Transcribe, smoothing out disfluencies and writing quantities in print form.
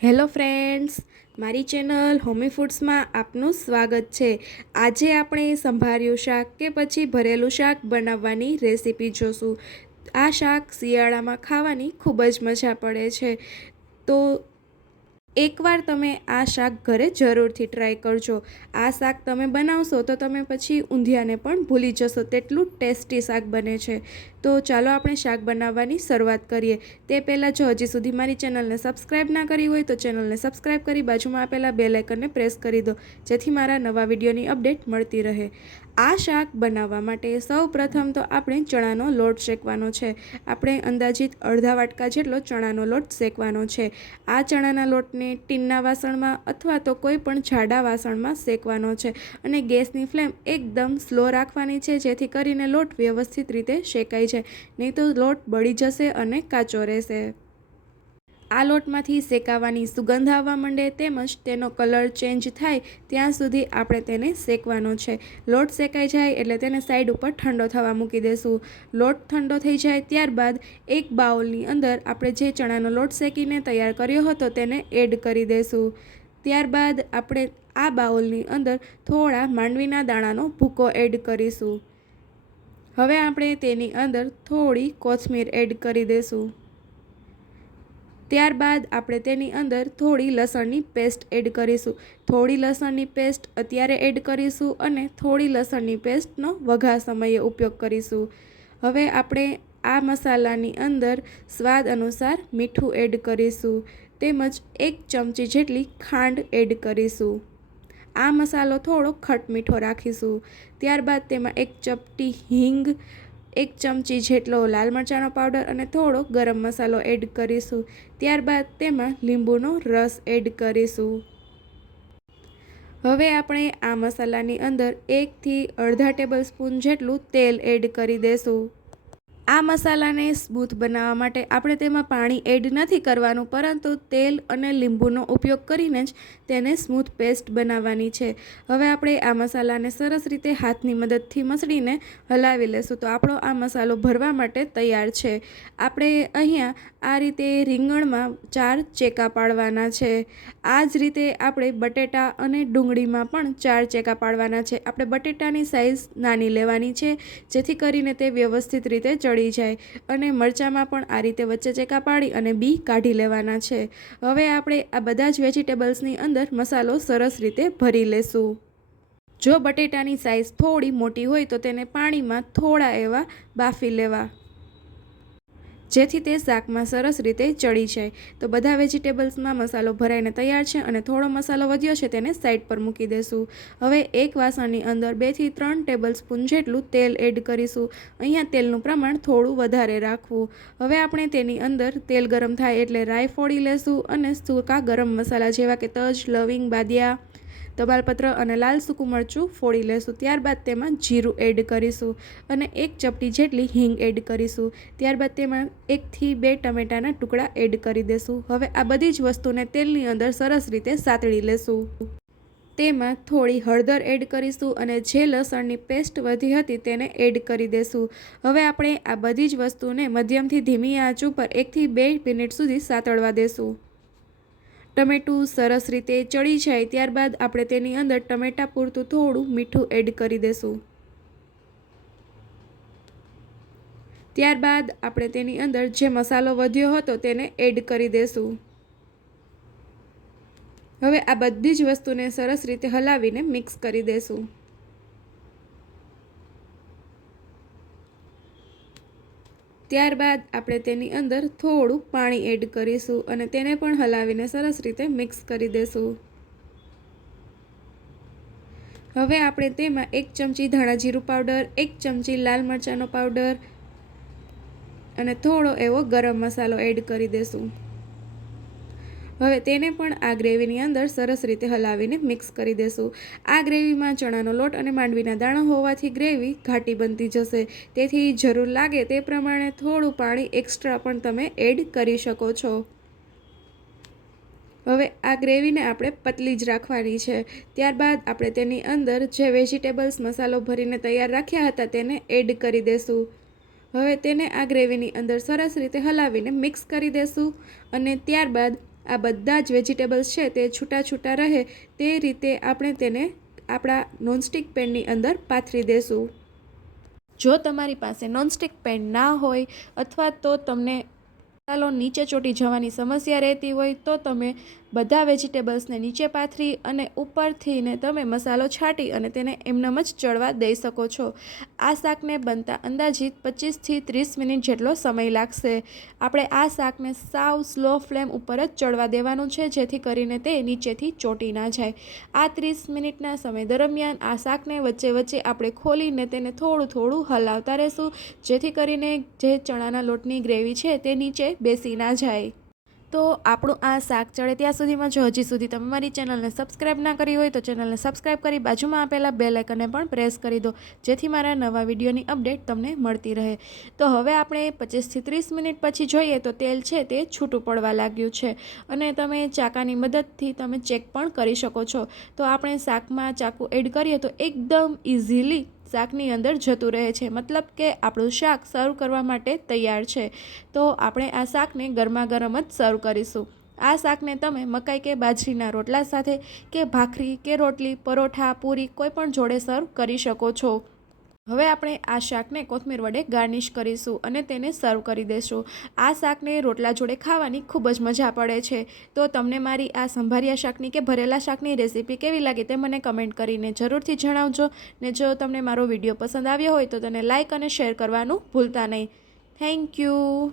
Hello friends, મારી channel હોમીફૂડ્સમાં આપનું સ્વાગત છે। આજે આપણે સંભાર્યું શાક કે પછી ભરેલું શાક બનાવવાની રેસીપી જોશું। આ શાક શિયાળામાં ખાવાની ખૂબ જ મજા પડે છે, તો એકવાર તમે આ શાક ઘરે જરૂરથી ટ્રાય કરજો। આ શાક તમે બનાવશો તો તમે પછી ઊંધિયાને પણ ભૂલી જશો, તેટલું ટેસ્ટી શાક બને છે। તો ચાલો આપણે શાક બનાવવાની શરૂઆત કરીએ। તે પહેલાં જો હજી સુધી મારી ચેનલને સબસ્ક્રાઈબ ના કરી હોય તો ચેનલને સબસ્ક્રાઈબ કરી બાજુમાં આપેલા બેલ આઇકનને પ્રેસ કરી દો, જેથી મારા નવા વિડીયોની અપડેટ મળતી રહે। આ શાક બનાવવા માટે સૌ પ્રથમ તો આપણે ચણાનો લોટ શેકવાનો છે। આપણે અંદાજિત અડધા વાટકા જેટલો ચણાનો લોટ શેકવાનો છે। આ ચણાના લોટને ટીનના વાસણમાં અથવા તો કોઈ પણ જાડા વાસણમાં શેકવાનો છે અને ગેસની ફ્લેમ એકદમ સ્લો રાખવાની છે, જેથી કરીને લોટ વ્યવસ્થિત રીતે શેકાઈ જાય, નહીં તો લોટ બળી જશે અને કાચો રહેશે। આ લોટમાંથી શેકાવાની સુગંધ આવવા માંડે તેમજ તેનો કલર ચેન્જ થાય ત્યાં સુધી આપણે તેને શેકવાનો છે। લોટ શેકાઈ જાય એટલે તેને સાઈડ ઉપર ઠંડો થવા મૂકી દેશું। લોટ ઠંડો થઈ જાય ત્યારબાદ એક બાઉલની અંદર આપણે જે ચણાનો લોટ શેકીને તૈયાર કર્યો હતો તેને એડ કરી દઈશું। ત્યારબાદ આપણે આ બાઉલની અંદર થોડા માંડવીના દાણાનો ભૂકો એડ કરીશું। હવે આપણે તેની અંદર થોડી કોથમીર એડ કરી દઈશું। ત્યારબાદ આપણે તેની અંદર થોડી લસણની પેસ્ટ એડ કરીશું। થોડી લસણની પેસ્ટ અત્યારે એડ કરીશું અને થોડી લસણની પેસ્ટનો વઘાર સમયે ઉપયોગ કરીશું। હવે આપણે આ મસાલાની અંદર સ્વાદ અનુસાર મીઠું એડ કરીશું તેમજ 1 ચમચી જેટલી ખાંડ એડ કરીશું। આ મસાલો થોડો ખટ મીઠો રાખીશું। ત્યારબાદ તેમાં 1 ચપટી હિંગ, 1 ચમચી જેટલો લાલ મરચાંનો પાવડર અને થોડો ગરમ મસાલો એડ કરીશું। ત્યારબાદ તેમાં લીંબુનો રસ એડ કરીશું। હવે આપણે આ મસાલાની અંદર 1 થી અડધા ટેબલ સ્પૂન જેટલું તેલ એડ કરી દઈશું। આ મસાલાને સ્મૂથ બનાવવા માટે આપણે તેમાં પાણી એડ નથી કરવાનું, પરંતુ તેલ અને લીંબુનો ઉપયોગ કરીને જ તેને સ્મૂથ પેસ્ટ બનાવવાની છે। હવે આપણે આ મસાલાને સરસ રીતે હાથની મદદથી મસળીને હલાવી લેશું, તો આપણો આ મસાલો ભરવા માટે તૈયાર છે। આપણે અહીંયા આ રીતે રીંગણમાં 4 ચેકા પાડવાના છે। આ જ રીતે આપણે બટેટા અને ડુંગળીમાં પણ 4 ચેકા પાડવાના છે। આપણે બટેટાની સાઇઝ નાની લેવાની છે, જેથી કરીને તે વ્યવસ્થિત રીતે ચડી જાય, અને મરચાંમાં પણ આ રીતે વચ્ચે ચેકા પાડી અને બી કાઢી લેવાના છે। હવે આપણે આ બધા જ વેજીટેબલ્સની અંદર મસાલો સરસ રીતે ભરી લેશું। જો બટેટાની સાઇઝ થોડી મોટી હોય તો તેને પાણીમાં થોડા એવા બાફી લેવા, જેથી તે શાકમાં સરસ રીતે ચડી જાય। તો બધા વેજીટેબલ્સમાં મસાલો ભરાઈને તૈયાર છે અને થોડો મસાલો વધ્યો છે તેને સાઈડ પર મૂકી દેશું। હવે એક વાસણની અંદર 2 થી 3 ટેબલ સ્પૂન જેટલું તેલ એડ કરીશું। અહીંયા તેલનું પ્રમાણ થોડું વધારે રાખવું। હવે આપણે તેની અંદર તેલ ગરમ થાય એટલે રાઈ ફોડી લેશું અને સૂકા ગરમ મસાલા જેવા કે તજ, લવિંગ, બાદિયા, તમાલપત્ર અને લાલ સૂકું મરચું ફોડી લેશું। ત્યારબાદ તેમાં જીરું એડ કરીશું અને 1 ચપટી જેટલી હિંગ એડ કરીશું। ત્યારબાદ તેમાં 1 થી 2 ટમેટાના ટુકડા એડ કરી દેશું। હવે આ બધી જ વસ્તુને તેલની અંદર સરસ રીતે સાતળી લેશું। તેમાં થોડી હળદર એડ કરીશું અને જે લસણની પેસ્ટ વધી હતી તેને એડ કરી દેશું। હવે આપણે આ બધી જ વસ્તુને મધ્યમથી ધીમી આંચ ઉપર 1 થી 2 મિનિટ સુધી સાતળવા દેશું। ટમેટું સરસ રીતે ચડી જાય ત્યારબાદ આપણે તેની અંદર ટમેટા પૂરતું થોડું મીઠું એડ કરી દેશું। ત્યારબાદ આપણે તેની અંદર જે મસાલો વધ્યો હતો તેને એડ કરી દેશું। હવે આ બધી જ વસ્તુને સરસ રીતે હલાવીને મિક્સ કરી દેશું। ત્યારબાદ આપણે તેની અંદર થોડું પાણી એડ કરીશું અને તેને પણ હલાવીને સરસ રીતે મિક્સ કરી દેશું। હવે આપણે તેમાં 1 ચમચી ધાણા જીરું પાવડર, 1 ચમચી લાલ મરચાંનો પાવડર અને થોડો એવો ગરમ મસાલો એડ કરી દેશું। હવે તેને પણ આ ગ્રેવીની અંદર સરસ રીતે હલાવીને મિક્સ કરી દેશું। આ ગ્રેવીમાં ચણાનો લોટ અને માંડવીના દાણા હોવાથી ગ્રેવી ઘાટી બનતી જશે, તેથી જરૂર લાગે તે પ્રમાણે થોડું પાણી એક્સ્ટ્રા પણ તમે એડ કરી શકો છો। હવે આ ગ્રેવીને આપણે પતલી જ રાખવાની છે। ત્યારબાદ આપણે તેની અંદર જે વેજીટેબલ્સ મસાલો ભરીને તૈયાર રાખ્યા હતા તેને એડ કરી દેશું। હવે તેને આ ગ્રેવીની અંદર સરસ રીતે હલાવીને મિક્સ કરી દેશું અને ત્યારબાદ આ બધા જ વેજીટેબલ્સ છે તે છૂટા છૂટા રહે તે રીતે આપણે તેને આપણા નોનસ્ટિક પેનની અંદર પાથરી દેશું. જો તમારી પાસે નોનસ્ટિક પેન ના હોય અથવા તો તમને મસાલો નીચે ચોંટી જવાની સમસ્યા રહેતી હોય તો તમે બધા વેજીટેબલ્સને નીચે પાથરી અને ઉપરથી ને તમે મસાલો છાંટી અને તેને એમનેમ જ ચડવા દઈ શકો છો. આ શાકને બનતા અંદાજિત 25થી 30 મિનિટ જેટલો સમય લાગશે. આપણે આ શાકને સાવ સ્લો ફ્લેમ ઉપર જ ચડવા દેવાનું છે જેથી કરીને તે નીચેથી ચોંટી ના જાય. આ 30 મિનિટના સમય દરમિયાન આ શાકને વચ્ચે વચ્ચે આપણે ખોલીને તેને થોડું થોડું હલાવતા રહેશું જેથી કરીને જે ચણાના લોટની ગ્રેવી છે તે નીચે બેસી ના જાય. તો આપણું આ શાક ચડે ત્યાં સુધીમાં જો હજી સુધી તમે મારી ચેનલને સબસ્ક્રાઈબ ના કરી હોય તો ચેનલને સબસ્ક્રાઈબ કરી બાજુમાં આપેલા બેલ આઇકનને પણ પ્રેસ કરી દો જેથી મારા નવા વિડીયોની અપડેટ તમને મળતી રહે. તો હવે આપણે 25થી 30 મિનિટ પછી જોઈએ તો તેલ છે તે છૂટું પડવા લાગ્યું છે અને તમે ચાકાની મદદથી તમે ચેક પણ કરી શકો છો. તો આપણે શાકમાં ચાકુ એડ કરીએ તો એકદમ ઇઝીલી શાકની અંદર જતું રહે છે, મતલબ કે આપણું શાક સર્વ કરવા માટે તૈયાર છે. તો આપણે આ શાકને ગરમા ગરમ જ સર્વ કરીશું. આ શાકને તમે મકાઈ કે બાજરીના રોટલા સાથે કે ભાખરી કે રોટલી, પરોઠા, પૂરી કોઈ પણ જોડે સર્વ કરી શકો છો. હવે આપણે આ શાકને કોથમીર વડે ગાર્નિશ કરીશું અને તેને સર્વ કરી દઈશું. આ શાકને રોટલા જોડે ખાવાની ખૂબ જ મજા પડે છે. તો તમને મારી આ સંભારિયા શાકની કે ભરેલા શાકની રેસીપી કેવી લાગી તે મને કમેન્ટ કરીને જરૂરથી જણાવજો. ને જો તમને મારો વિડીયો પસંદ આવ્યો હોય તો તેને લાઇક અને શેર કરવાનું ભૂલતા નહીં. Thank you.